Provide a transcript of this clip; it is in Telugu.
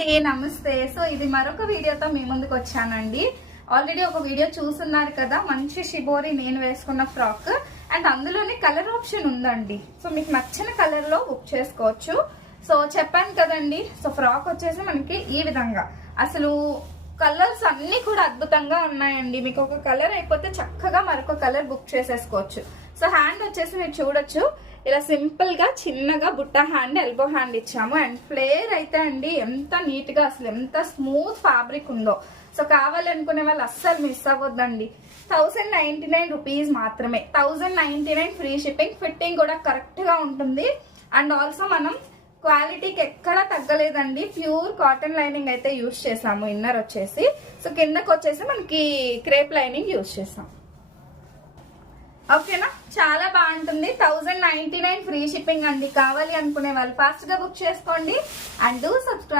అండి, నమస్తే. సో ఇది మరొక వీడియోతో మీ ముందుకు వచ్చానండి. ఆల్రెడీ ఒక వీడియో చూస్తున్నారు కదా, మంచి షిబోరి నేను వేసుకున్న ఫ్రాక్. అండ్ అందులోనే కలర్ ఆప్షన్ ఉందండి. సో మీకు నచ్చిన కలర్ లో బుక్ చేసుకోవచ్చు. సో చెప్పాను కదండి, సో ఫ్రాక్ వచ్చేసి మనకి ఈ విధంగా అసలు కలర్స్ అన్ని కూడా అద్భుతంగా ఉన్నాయండి. మీకు ఒక కలర్ అయిపోతే చక్కగా మరొక కలర్ బుక్ చేసేసుకోవచ్చు. సో హ్యాండ్ వచ్చేసి మీరు చూడొచ్చు, ఇలా సింపుల్ గా చిన్నగా బుట్ట హ్యాండ్, ఎల్బో హ్యాండ్ ఇచ్చాము. అండ్ ఫ్లేర్ అయితే అండి ఎంత నీట్ గా, అసలు ఎంత స్మూత్ ఫ్యాబ్రిక్ ఉందో. సో కావాలనుకునే వాళ్ళు అస్సలు మిస్ అవ్వద్దండి. 1099 రూపీస్ మాత్రమే. 1099 ఫ్రీ షిప్పింగ్. ఫిట్టింగ్ కూడా కరెక్ట్ గా ఉంటుంది. అండ్ ఆల్సో మనం క్వాలిటీకి ఎక్కడా తగ్గలేదండి. ప్యూర్ కాటన్ లైనింగ్ అయితే యూజ్ చేసాము. ఇన్నర్ వచ్చేసి, సో కిందకి వచ్చేసి మనకి క్రేప్ లైనింగ్ యూజ్ చేసాం. ఓకేనా, చాలా బాగుంటుంది. 1099 ఫ్రీ షిప్పింగ్ అండి. కావాలి అనుకునే వాళ్ళు ఫాస్ట్ గా బుక్ చేసుకోండి. And do subscribe.